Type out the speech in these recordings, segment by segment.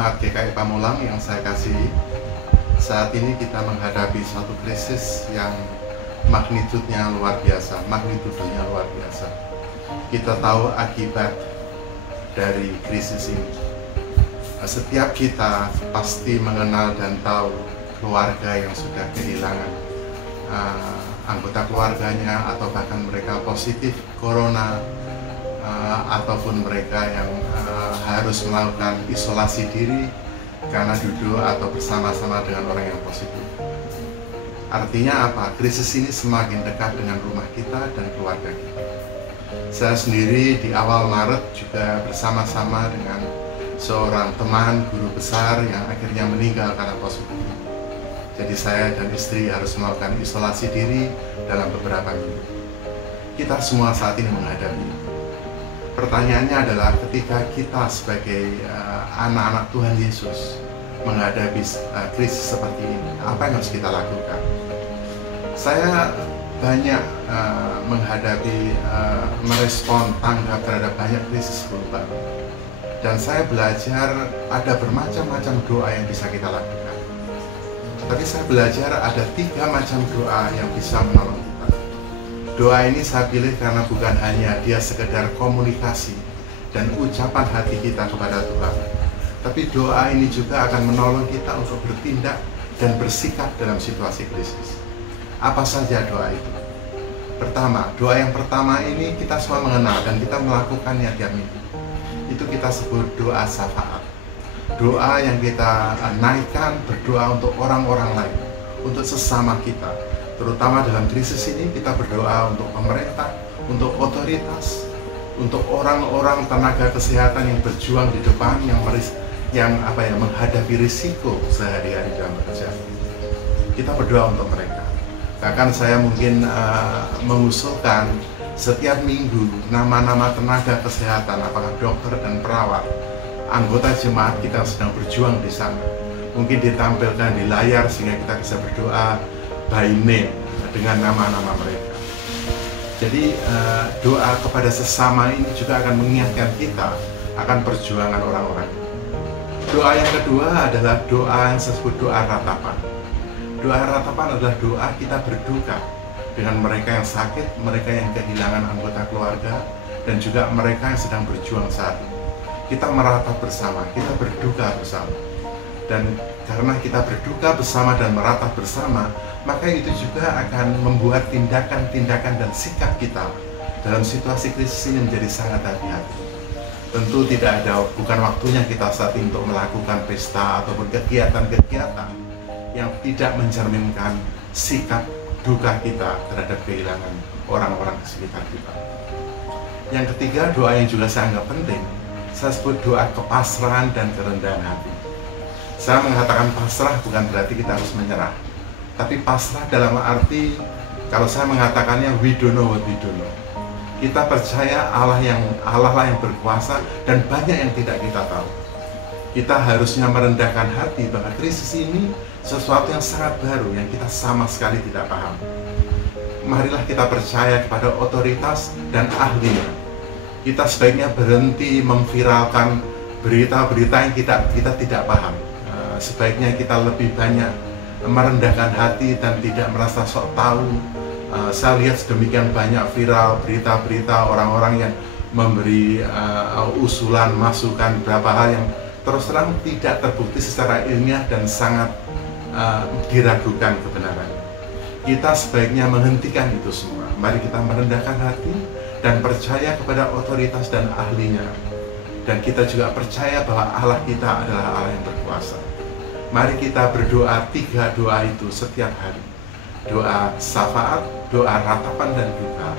Jemaat GKI Pamulang yang saya kasihi, saat ini kita menghadapi satu krisis yang magnitudenya luar biasa, Kita tahu akibat dari krisis ini. Setiap kita pasti mengenal dan tahu keluarga yang sudah kehilangan anggota keluarganya, atau bahkan mereka positif corona, ataupun mereka yang harus melakukan isolasi diri karena duduk atau bersama-sama dengan orang yang positif. Artinya apa? Krisis ini semakin dekat dengan rumah kita dan keluarga kita. Saya sendiri di awal Maret juga bersama-sama dengan seorang teman guru besar yang akhirnya meninggal karena positif. Jadi saya dan istri harus melakukan isolasi diri dalam beberapa minggu. Kita semua saat ini menghadapi. Pertanyaannya adalah, ketika kita sebagai anak-anak Tuhan Yesus menghadapi krisis seperti ini, apa yang harus kita lakukan? Saya banyak merespon tanggap terhadap banyak krisis global. Dan saya belajar ada bermacam-macam doa yang bisa kita lakukan. Tapi saya belajar ada 3 macam doa yang bisa menolong kita. Doa ini saya pilih karena bukan hanya dia sekedar komunikasi dan ucapan hati kita kepada Tuhan, tapi doa ini juga akan menolong kita untuk bertindak dan bersikap dalam situasi krisis. Apa saja doa itu? Pertama, doa yang pertama ini kita semua mengenal dan kita melakukannya tiap minggu. Itu kita sebut doa syafaat. Doa yang kita naikkan, berdoa untuk orang-orang lain, untuk sesama kita. Terutama dalam krisis ini kita berdoa untuk pemerintah, untuk otoritas, untuk orang-orang tenaga kesehatan yang berjuang di depan, yang menghadapi risiko sehari-hari dalam bekerja. Kita berdoa untuk mereka. Bahkan saya mungkin mengusulkan setiap minggu nama-nama tenaga kesehatan, apakah dokter dan perawat, anggota jemaat kita sedang berjuang di sana, mungkin ditampilkan di layar sehingga kita bisa berdoa by name dengan nama-nama mereka. Jadi doa kepada sesama ini juga akan mengingatkan kita akan perjuangan orang-orang. Doa yang kedua adalah doa yang disebut doa ratapan. Doa ratapan adalah doa kita berduka dengan mereka yang sakit, mereka yang kehilangan anggota keluarga, dan juga mereka yang sedang berjuang saat ini. Kita meratap bersama, kita berduka bersama. Dan karena kita berduka bersama dan meratap bersama, maka itu juga akan membuat tindakan-tindakan dan sikap kita dalam situasi krisis ini menjadi sangat hati-hati. Tentu bukan waktunya kita saat ini untuk melakukan pesta ataupun kegiatan-kegiatan yang tidak mencerminkan sikap duka kita terhadap kehilangan orang-orang di sekitar kita. Yang ketiga, doa yang juga saya anggap penting, saya sebut doa kepasrahan dan kerendahan hati. Saya mengatakan pasrah bukan berarti kita harus menyerah, tapi pasrah dalam arti, kalau saya mengatakannya we don't know what we don't know. Kita percaya Allah lah yang berkuasa dan banyak yang tidak kita tahu. Kita harusnya merendahkan hati bahwa krisis ini sesuatu yang sangat baru yang kita sama sekali tidak paham. Marilah kita percaya kepada otoritas dan ahlinya. Kita sebaiknya berhenti memviralkan berita-berita yang kita tidak paham. Sebaiknya kita lebih banyak merendahkan hati dan tidak merasa sok tahu. Saya lihat sedemikian banyak viral berita-berita orang-orang yang memberi usulan, masukan beberapa hal yang terus terang tidak terbukti secara ilmiah dan sangat diragukan kebenarannya. Kita sebaiknya menghentikan itu semua. Mari kita merendahkan hati dan percaya kepada otoritas dan ahlinya. Dan kita juga percaya bahwa Allah kita adalah Allah yang berkuasa. Mari kita berdoa 3 doa itu setiap hari. Doa syafaat, doa ratapan dan duka,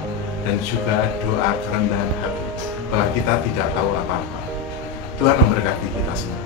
dan juga doa kerendahan hati, bahwa kita tidak tahu apa-apa. Tuhan memberkati kita semua.